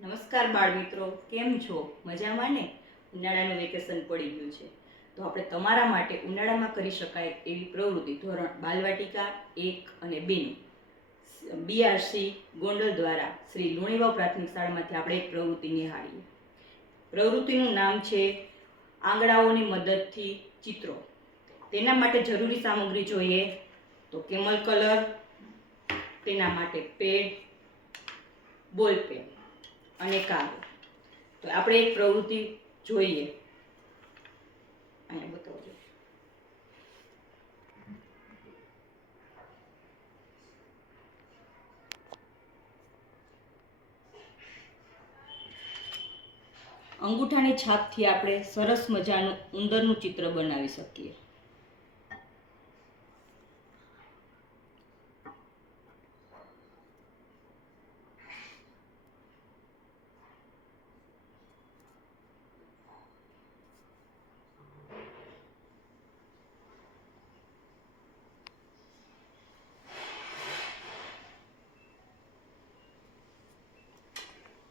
નમસ્કાર બાળ મિત્રો, કેમ છો? મજામાં ને? ઉનાળાનું વેકેશન પડી ગયું છે તો આપણે તમારા માટે ઉનાળામાં કરી શકાય એવી પ્રવૃત્તિ ધોરણ બાલવાટિકા 1 અને 2 બીઆરસી ગોંડલ દ્વારા શ્રી લુણીવાવ પ્રાથમિક શાળામાંથી આપણે એક પ્રવૃત્તિ નિહાળીએ. પ્રવૃત્તિનું નામ છે આંગળાઓની મદદથી ચિત્રો. તેના માટે જરૂરી સામગ્રી જોઈએ તો કેમલ કલર, તેના માટે પેડ, બોલ પેન અને કાગળ. તો આપણે એક પ્રવૃત્તિ જોઈએ. અહીંયા બતાવજો. અંગૂઠાની છાપથી આપણે સરસ મજાનું ઉંદરનું ચિત્ર બનાવી શકીએ.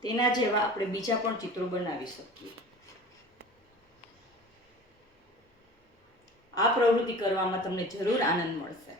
તેના જેવા આપણે બીજા પણ ચિત્રો બનાવી શકીએ. આ પ્રવૃત્તિ કરવામાં તમને જરૂર આનંદ મળશે.